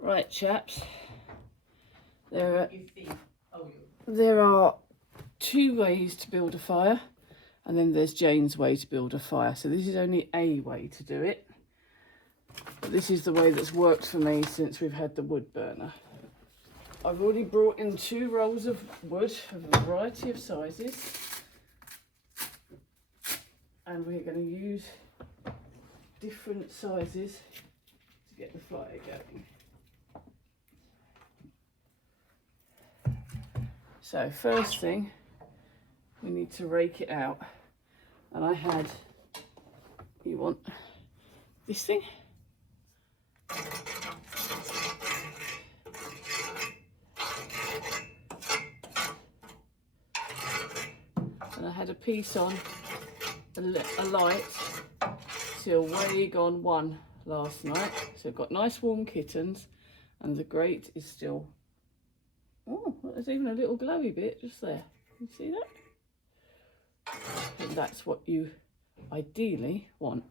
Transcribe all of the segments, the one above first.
Right, chaps, there are two ways to build a fire, and then there's Jane's way to build a fire. So this is only a way to do it, but this is the way that's worked for me since we've had the wood burner. I've already brought in 2 rolls of wood of a variety of sizes, and we're going to use different sizes to get the fire going. So first thing, we need to rake it out, and I had, you want this thing? And I had a piece on a light till way gone 1 last night, so I've got nice warm kittens, and the grate is still, oh, there's even a little glowy bit just there. You see that? And that's what you ideally want.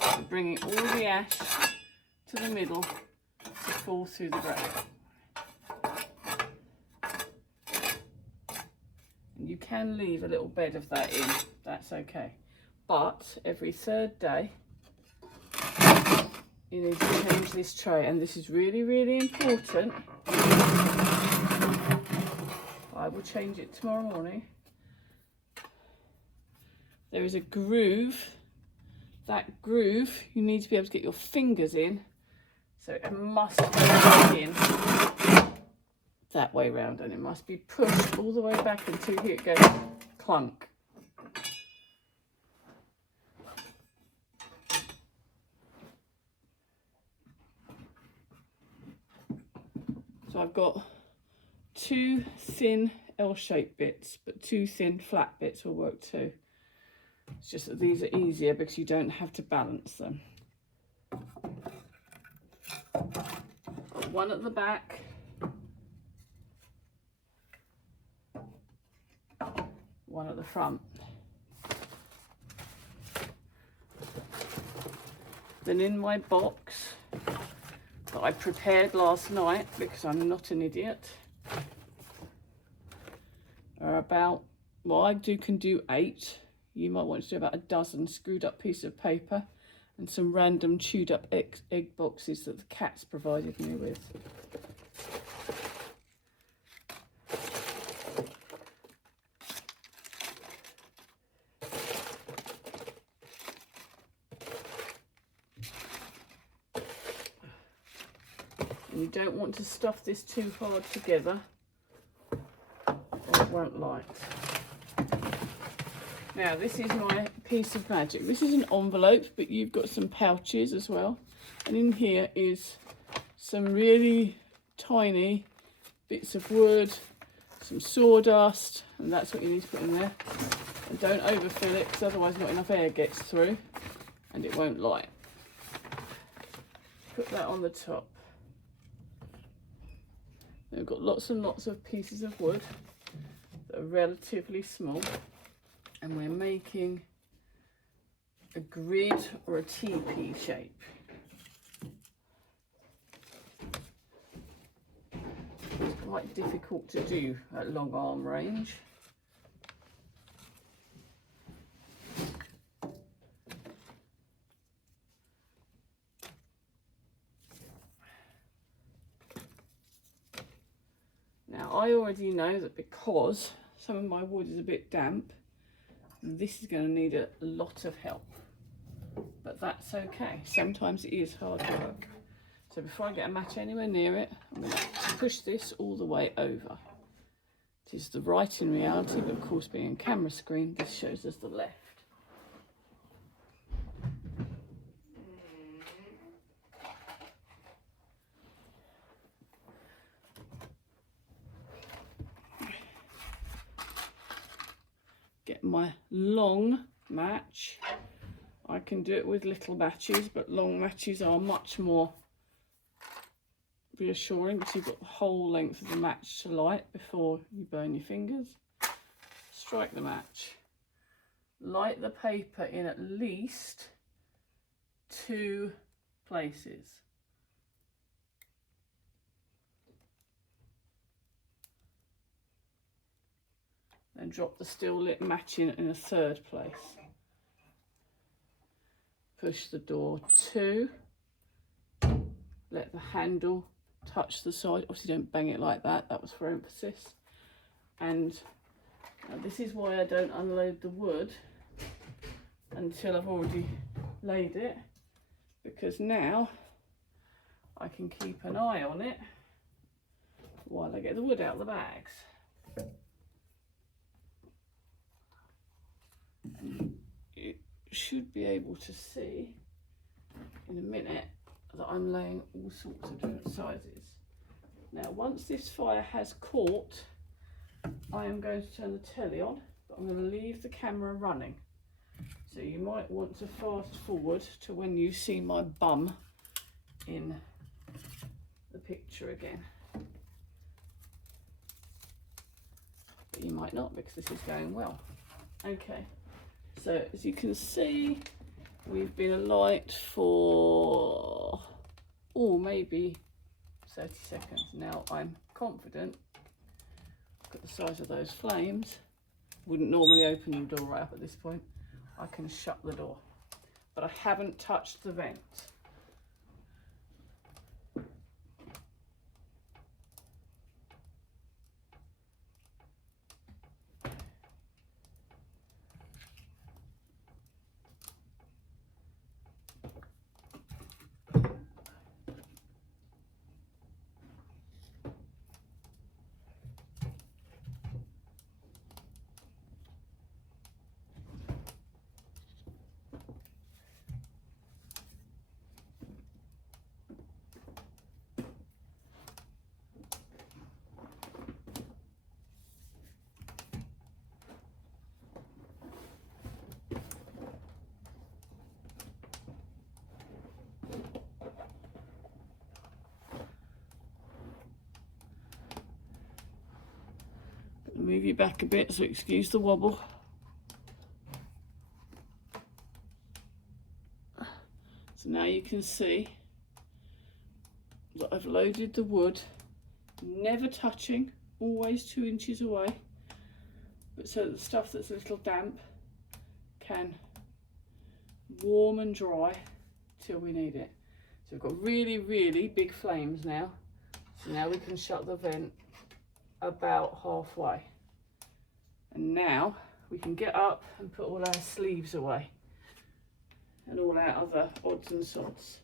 So bringing all the ash to the middle to fall through the grate. You can leave a little bed of that in, that's okay. But every 3rd day, you need to change this tray, and this is really, really important. I will change it tomorrow morning. There is a groove. That groove, you need to be able to get your fingers in, so it must go in that way round, and it must be pushed all the way back until it goes clunk. So I've got 2 thin L-shaped bits, but 2 thin flat bits will work too. It's just that these are easier because you don't have to balance them. One at the back, one at the front. Then in my box that I prepared last night, because I'm not an idiot, are about, well, I can do 8. You might want to do about a dozen screwed up pieces of paper and some random chewed up egg boxes that the cats provided me with. And you don't want to stuff this too hard together, or it won't light. Now this is my piece of magic. This is an envelope, but you've got some pouches as well. And in here is some really tiny bits of wood, some sawdust, and that's what you need to put in there. And don't overfill it, because otherwise not enough air gets through and it won't light. Put that on the top. We've got lots and lots of pieces of wood that are relatively small, and we're making a grid or a teepee shape. It's quite difficult to do at long arm range. Now I already know that because some of my wood is a bit damp, this is going to need a lot of help, but that's okay. Sometimes it is hard work. So before I get a match anywhere near it, I'm going to push this all the way over. It is the right in reality, but of course being a camera screen, this shows us the left. Get my long match. I can do it with little matches, but long matches are much more reassuring because you've got the whole length of the match to light before you burn your fingers. strike the match, light the paper in at least 2 places. Then drop the still lit match in a 3rd place. Push the door to, let the handle touch the side. Obviously don't bang it like that, that was for emphasis. And this is why I don't unload the wood until I've already laid it, because now I can keep an eye on it while I get the wood out of the bags. You should be able to see in a minute that I'm laying all sorts of different sizes. Now once this fire has caught, I am going to turn the telly on, but I'm going to leave the camera running. So you might want to fast forward to when you see my bum in the picture again. But you might not, because this is going well. Okay, so as you can see, we've been alight for, maybe 30 seconds. Now I'm confident, look at the size of those flames. Wouldn't normally open the door right up at this point. I can shut the door, but I haven't touched the vent. Move you back a bit, so excuse the wobble. So now you can see that I've loaded the wood, never touching, always 2 inches away, but so that the stuff that's a little damp can warm and dry till we need it. So we've got really, really big flames now. So now we can shut the vent about halfway. And now we can get up and put all our sleeves away and all our other odds and sods.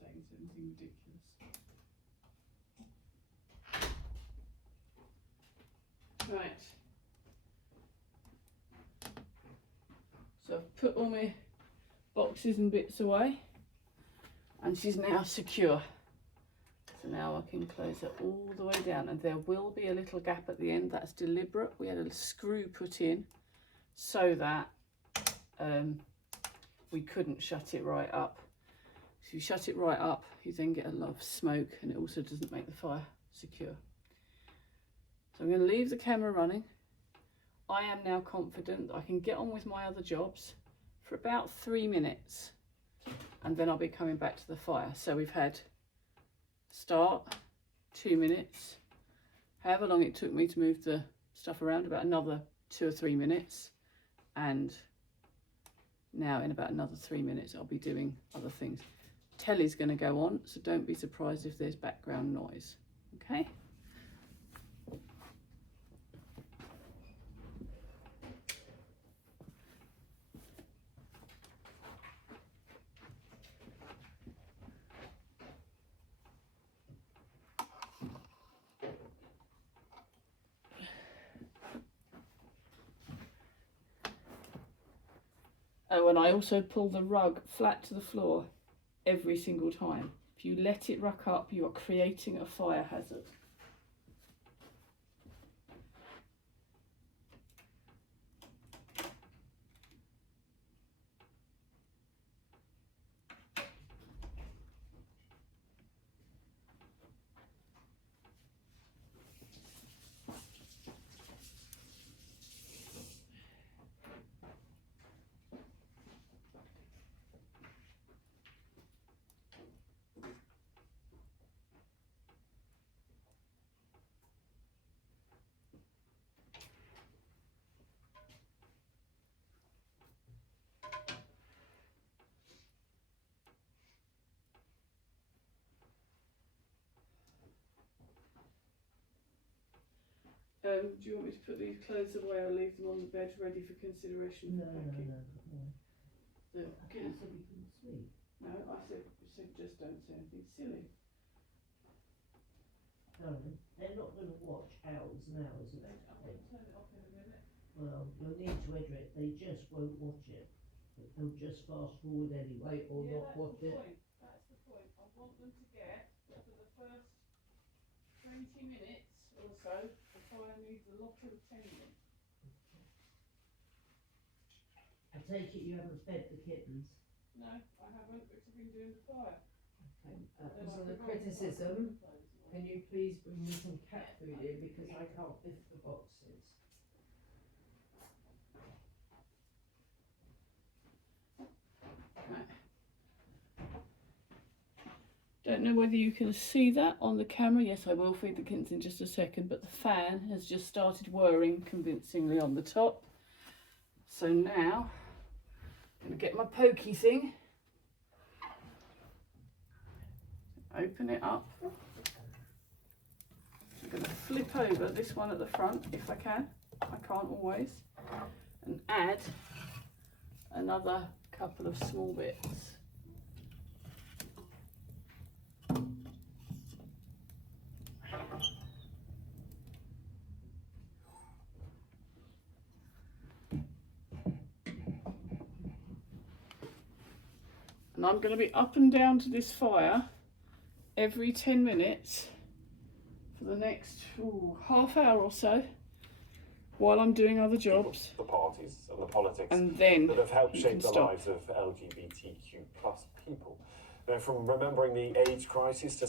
Saying something ridiculous. Right. So I've put all my boxes and bits away, and she's now secure. So now I can close it all the way down, and there will be a little gap at the end. That's deliberate. We had a screw put in so that we couldn't shut it right up. If you shut it right up, you then get a lot of smoke, and it also doesn't make the fire secure. So I'm going to leave the camera running. I am now confident that I can get on with my other jobs for about 3 minutes, and then I'll be coming back to the fire. So we've had start, 2 minutes, however long it took me to move the stuff around, about another 2 or 3 minutes, and now in about another 3 minutes I'll be doing other things. Telly's going to go on, so don't be surprised if there's background noise. Okay. Oh, and I also pull the rug flat to the floor every single time. If you let it ruck up, you are creating a fire hazard. Do you want me to put these clothes away or leave them on the bed ready for consideration for packing? No. The kids said we couldn't sleep. No, I said just don't say anything silly. Darling, they're not going to watch hours and hours of I'm going to turn it off in a minute. Well, you'll need to edit it. They just won't watch it. They'll just fast forward anyway or not watch it. That's the point. I want them to get, for the first 20 minutes or so, the fire needs a lot of attention. I take it you haven't fed the kittens? No, I haven't, because I've been doing the fire. Okay. As on the criticism, can you please bring me some cat food in because I can't lift the boxes? Don't know whether you can see that on the camera. Yes, I will feed the kittens in just a second, but the fan has just started whirring convincingly on the top. So now I'm going to get my pokey thing, open it up. I'm going to flip over this one at the front if I can. I can't always. And add another couple of small bits. And I'm going to be up and down to this fire every 10 minutes for the next half hour or so while I'm doing other jobs. The parties and the politics and then that have helped shape the lives of LGBTQ+ people. Now, from remembering the AIDS crisis to